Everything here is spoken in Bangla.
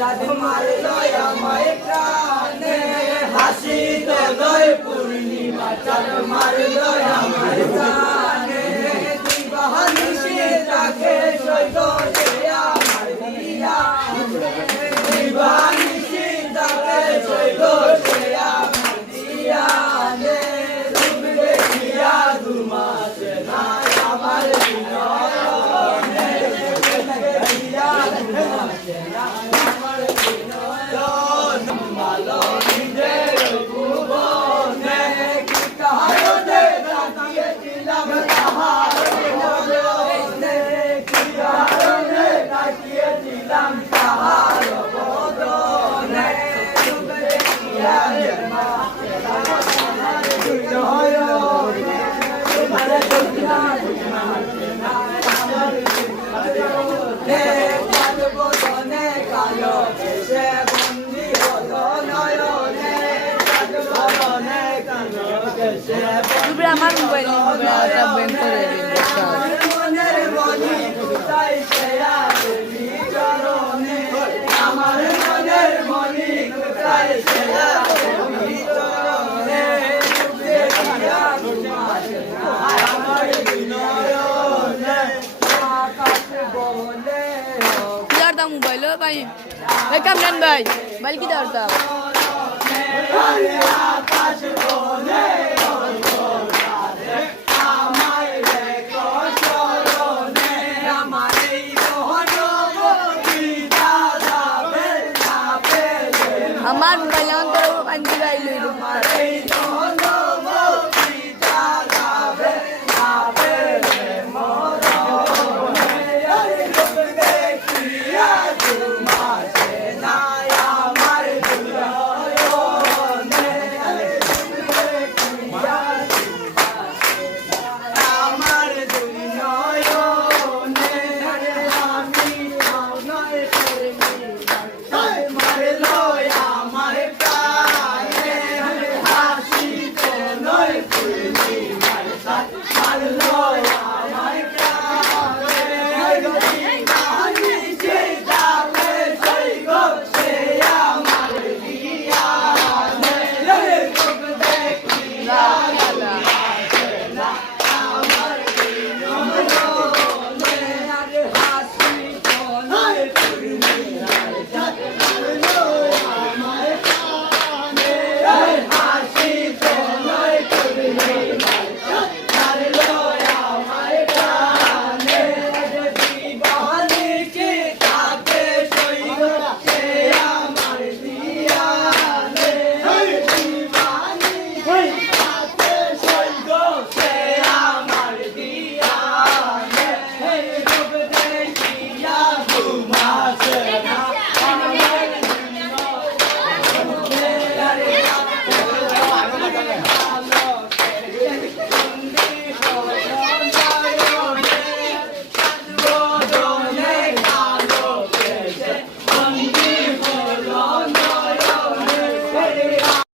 চাঁদ মারলো আমায় প্রাণে হাসি তো নয় পূর্ণিমা চাঁদ মারলো আমায় প্রাণে দিবানিশি তাকে সইত সে আমার দিয়া দিবানিশি তাকে সইত সে আমার দিয়া রূপ দেখিয়া দুমাসে না আমার বিনয়নে দেখিয়া দুমাসে না আমার মোবাইলটা বের করে মোবাইল ভাই ভাই কামরান ভাই মোবাইল কি দরকার আমার মোবাইল অন্তর আনতে গাইল